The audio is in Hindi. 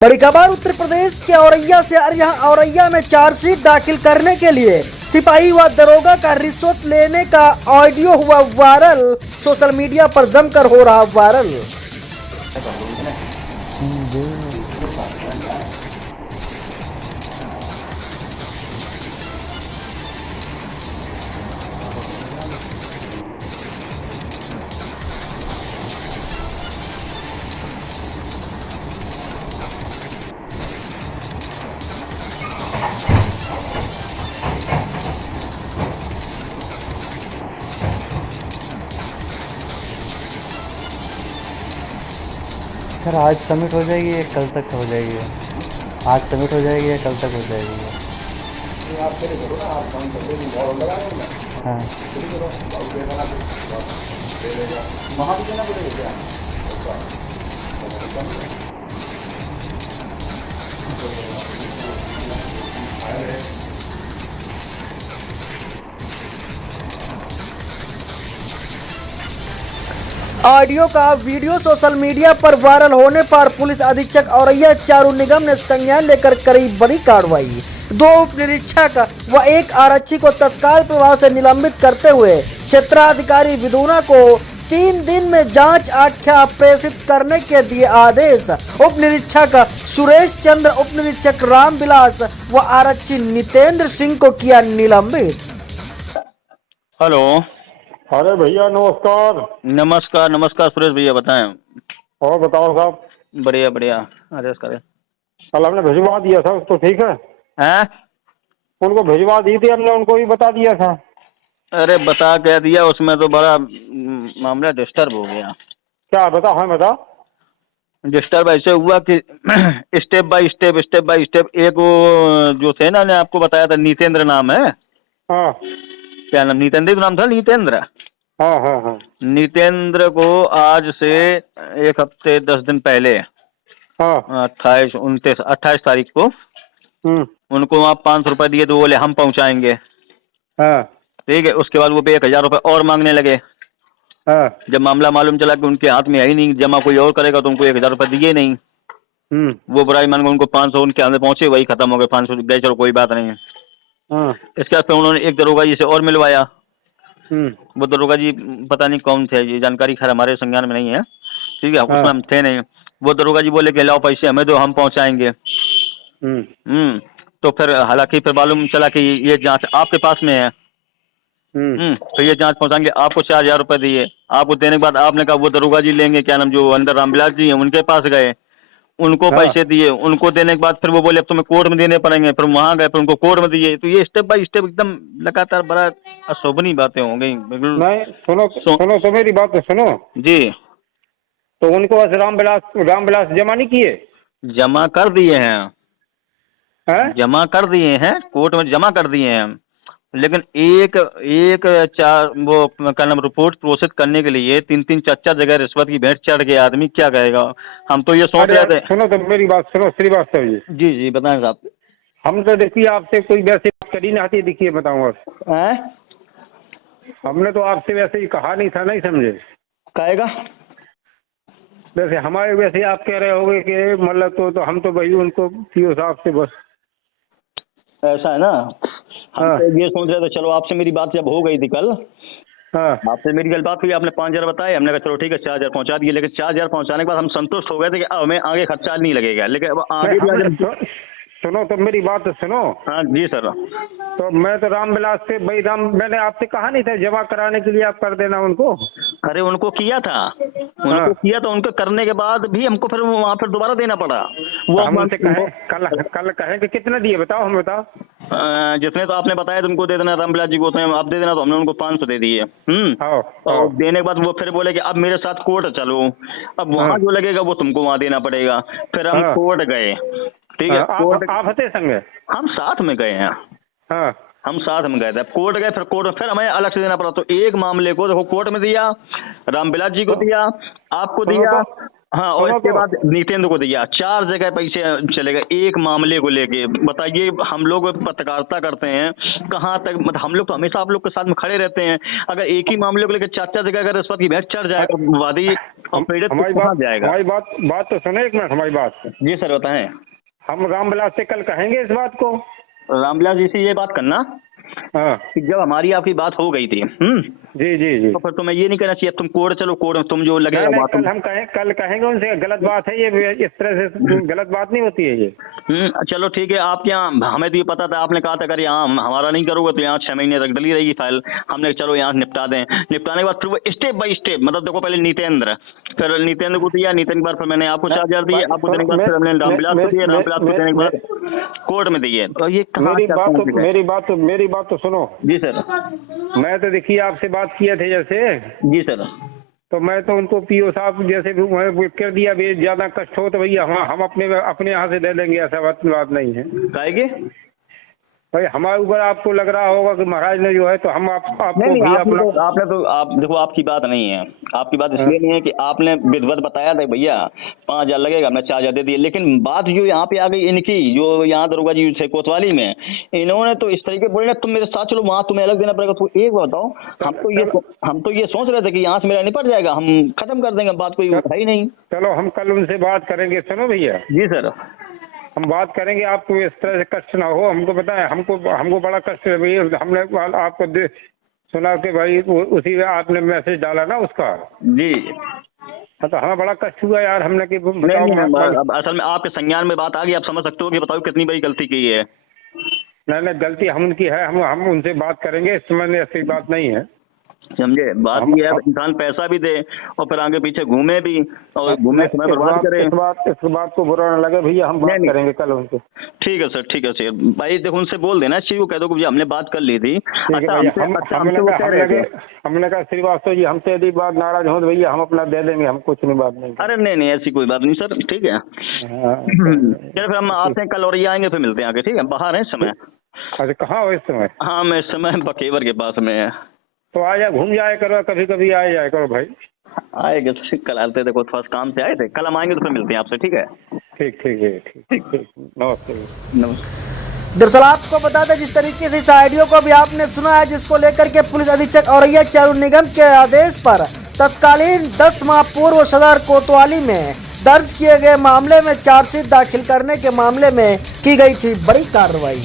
बड़ी खबर उत्तर प्रदेश के औरैया से। यहाँ औरैया में चार्जशीट दाखिल करने के लिए सिपाही व दरोगा का रिश्वत लेने का ऑडियो हुआ वायरल। सोशल मीडिया पर जमकर हो रहा वायरल। सर आज सबमिट हो जाएगी या कल तक हो जाएगी? आज सबमिट हो जाएगी या कल तक हो जाएगी? आप पहले करो ना, आप काम कर लो, और लगा दो ना। हाँ शुरू करो, और देना दे देगा, वहाँ भी देना पड़ेगा क्या? ऑडियो का वीडियो सोशल मीडिया पर वायरल होने पर पुलिस अधीक्षक औरैया चारू निगम ने संज्ञान लेकर करी बड़ी कार्रवाई। 2 उप निरीक्षक व 1 आरक्षी को तत्काल प्रभाव से निलंबित करते हुए क्षेत्राधिकारी विदुना को 3 दिन में जांच आख्या प्रेषित करने के दिए आदेश। उप निरीक्षक सुरेश चंद्र, उप निरीक्षक रामविलास व आरक्षी नितेंद्र सिंह को किया निलंबित। हेलो। अरे भैया नमस्कार। नमस्कार नमस्कार सुरेश भैया, बताएं। और बताओ साहब। बढ़िया बढ़िया। आदेश करें। कल हमने भिजवा दिया था, तो ठीक है? हैं? उनको भिजवा दी थी हमने, उनको भी बता दिया था। अरे बता क्या दिया, उसमें तो बड़ा मामला डिस्टर्ब हो गया। क्या बताओ? हाँ बताओ। डिस्टर्ब ऐसे हुआ कि स्टेप बाय स्टेप एक वो जो थे ना, ने आपको बताया था, नितेंद्र नाम है। हाँ क्या नाम? नितेंद्र नाम था, नितेंद्र। हाँ हाँ हाँ नितेंद्र को आज से 1 हफ्ते 10 दिन पहले, हाँ 28 तारीख को उनको आप 500 रुपए दिए, तो बोले हम पहुंचाएंगे। हाँ ठीक है। उसके बाद वो 1000 रुपए और मांगने लगे। हाँ जब मामला मालूम चला कि उनके हाथ में है ही नहीं, जमा कोई और करेगा, तो उनको 1000 रुपए दिए नहीं। वो बुराई मान गए, उनको 500 उनके हाथ में पहुंचे, वही खत्म हो गए। 500 गए, चलो कोई बात नहीं है। इसके बाद फिर उन्होंने एक दरोगा जी से और मिलवाया। वो दरोगा जी पता नहीं कौन थे, ये जानकारी खैर हमारे संज्ञान में नहीं है। ठीक है, उसमें हम थे नहीं। वो दरोगा जी बोले कि लाओ पैसे हमें दो, हम पहुंचाएंगे। तो फिर हालांकि फिर मालूम चला कि ये जांच आपके पास में है। तो ये जांच पहुंचाएंगे, आपको 4000 रुपए दिए। आपको देने के बाद आपने कहा वो दरोगा जी लेंगे, क्या नाम, जो अंदर रामविलास जी हैं, उनके पास गए, उनको पैसे दिए। उनको देने के बाद फिर वो बोले अब तुम्हें कोर्ट में देने पड़ेंगे। फिर वहां गए, फिर उनको कोर्ट में दिए। तो ये स्टेप बाय स्टेप एकदम लगातार बड़ा अशोभनीय बातें हो गई। बिल्कुल नहीं, सुनो तो मेरी बात तो सुनो जी। तो उनको रामविलास जमा नहीं किए? जमा कर दिए हैं, हैं? जमा कर दिए हैं, कोर्ट में जमा कर दिए हैं। लेकिन एक एक चार वो क्या नाम, रिपोर्ट प्रोसेस करने के लिए 3-3 4-4 जगह रिश्वत की भेंट चढ़ गया। आदमी क्या कहेगा? हम तो ये सोच रहे थे। सुनो तो मेरी बात सुनो, श्रीवास्तव जी। जी जी बताएं साहब। हम तो देखिए आपसे कोई वैसे बात करी नहीं आती, देखिए बताऊँ हैं? हमने तो आपसे वैसे ही कहा नहीं था, नहीं समझे? कहेगा वैसे हमारे वैसे आप कह रहे होगे कि मतलब तो हम तो भाई उनको सीओ साहब से बस ऐसा है ना। हम तो ये सोच रहे थे, चलो आपसे मेरी बात जब हो गई थी कल, आपसे मेरी कल बात हुई, आपने 5000 बताए, हमने कहा चलो ठीक है 4000 पहुंचा दिए। लेकिन 4000 पहुंचाने के बाद हम संतुष्ट हो गए थे कि अब हमें आगे खर्चा नहीं लगेगा। लेकिन अब आगे सुनो तो मेरी बात तो सुनो। हाँ जी सर। तो मैं तो रामविलास से भाई मैंने आपसे कहा नहीं था जमा कराने के लिए आप कर देना उनको? अरे उनको किया था, उनको करने के बाद भी हमको फिर वहाँ पर दोबारा देना पड़ा। वो हम उनसे कल कहें कि कितना दिए बताओ, हम बताओ। जितने तो आपने बताया तुमको दे देना, रामविलास जी को उतने आप दे देना, तो हमने उनको 500 दे दिए। और देने के बाद वो फिर बोले कि अब मेरे साथ कोर्ट चलो, अब वहाँ जो लगेगा वो तुमको वहाँ देना पड़ेगा। फिर हम कोर्ट गए। ठीक है, आप हते संग? हम साथ में गए हैं। हम साथ में गए थे। कोर्ट गए, फिर कोर्ट में फिर हमें अलग से देना पड़ा। तो एक मामले को देखो कोर्ट में दिया, रामविलास जी को दिया, आपको दिया, हाँ, और इसके बाद नितेंद्र को दिया। 4 जगह पैसे चले गए एक मामले को लेके। बताइए, हम लोग पत्रकारिता करते हैं, कहाँ तक मतलब हम लोग तो हमेशा आप लोग के साथ में खड़े रहते हैं। अगर एक ही मामले को लेकर 4-4 जगह अगर रिश्वत की भेंट चढ़ जाए तो वादी और पीड़ित कहाँ जाएगा? हमारी बात तो सुने एक मिनट, हमारी बात। जी सर बताएं। हम रामविलास से कल कहेंगे इस बात को। रामविलास जी से ये बात करना कि जब हमारी आपकी बात हो गई थी, जी जी जी, तो फिर तुम्हें ये नहीं कहना चाहिए तुम कोर्ट चलो, कोर्ट में तुम जो लगे कल कहेंगे उनसे। गलत बात है ये, इस तरह से गलत बात नहीं होती है ये। चलो ठीक है। आपके यहाँ हमें तो ये पता था, आपने कहा था अगर यहाँ हमारा नहीं करोगे तो यहाँ 6 महीने तक डली रहेगी फाइल। हमने चलो यहाँ निपटा दें। निपटाने के बाद फिर वो स्टेप बाय स्टेप, मतलब देखो पहले नितेंद्र, फिर नितेंद्र को दिया, नितेंद्र के बाद फिर मैंने आपको 4000 दिए, आपको देने के बाद फिर हमने रामविलास को दिए, रामविलास को देने के बाद कोर्ट में दिए। तो ये मेरी बात तो सुनो। जी सर। मैं तो देखिए आपसे बात किए थे जैसे। जी सर। तो मैं तो उनको पीओ साहब जैसे भी कर दिया, भी ज्यादा कष्ट हो तो भैया हम अपने यहाँ से दे देंगे, ऐसा बात नहीं है। काहे? भाई हमारे ऊपर आपको लग रहा होगा कि महाराज ने जो है तो हम आपको नहीं, आपने तो आप देखो आपकी बात नहीं है। आपकी बात इसलिए नहीं है कि आपने विधिवत बताया था भैया 5000 लगेगा, हमने 4000 दे दिए। लेकिन बात जो यहाँ पे आ गई इनकी, जो यहाँ दरोगा जी थे कोतवाली में, इन्होंने तो इस तरीके बोले तुम मेरे साथ चलो, वहाँ तुम्हें अलग देना पड़ेगा। तो एक बात बताओ, हम तो ये सोच रहे थे कि यहाँ से मेरा निपट जाएगा, हम खत्म कर देंगे, बात कोई है ही नहीं। चलो हम कल उनसे बात करेंगे। सुनो भैया। जी सर। हम बात करेंगे, आपको इस तरह से कष्ट ना हो। हमको पता है, हमको बड़ा कष्ट है भैया। हमने आपको सुना कि भाई उसी में आपने मैसेज डाला ना उसका। जी। तो हमें बड़ा कष्ट हुआ यार। हमने कि अब असल में आपके संज्ञान में बात आ गई, आप समझ सकते हो कि बताओ कितनी बड़ी गलती की है। नहीं गलती हम उनकी है, हम उनसे बात करेंगे। इस समय ऐसी बात नहीं है, समझे। बात ये है इंसान पैसा भी दे और फिर आगे पीछे घूमे भी और घूमे समय बर्बाद करे। इस बात को बुरा न लगे भैया, हम बात करेंगे कल उनसे। ठीक है सर, ठीक है सर। भाई देखो उनसे बोल देना, इस चीज को कह दो कि हमने बात कर ली थी। हमने कहा श्रीवास्तव जी हमसे यदि बात नाराज हो तो भैया हम अपना दे देंगे, हम कुछ नहीं बात नहीं। अरे नहीं ऐसी कोई बात नहीं सर, ठीक है। चलो फिर हम आते हैं कल और ये आएंगे, फिर मिलते हैं आगे, ठीक है। बाहर है इस समय। अच्छा कहाँ हो इस समय? हाँ मैं इस समय बकेवर के पास में है। तो आ जा, घूम जाया करो, कभी आ जाया करो भाई। आएंगे तो कल आते, देखो थोड़ा काम से आए थे, कल हम आएंगे तो फिर मिलते हैं आपसे, ठीक है। ठीक नमस्ते। दरअसल आपको बता दें, जिस तरीके से इस ऑडियो को भी आपने सुना है, जिसको लेकर के पुलिस अधीक्षक औरैया चारू निगम के आदेश पर तत्कालीन 10 माह पूर्व सदर कोतवाली में दर्ज किए गए मामले में चार्जशीट दाखिल करने के मामले में की गई थी बड़ी कार्रवाई।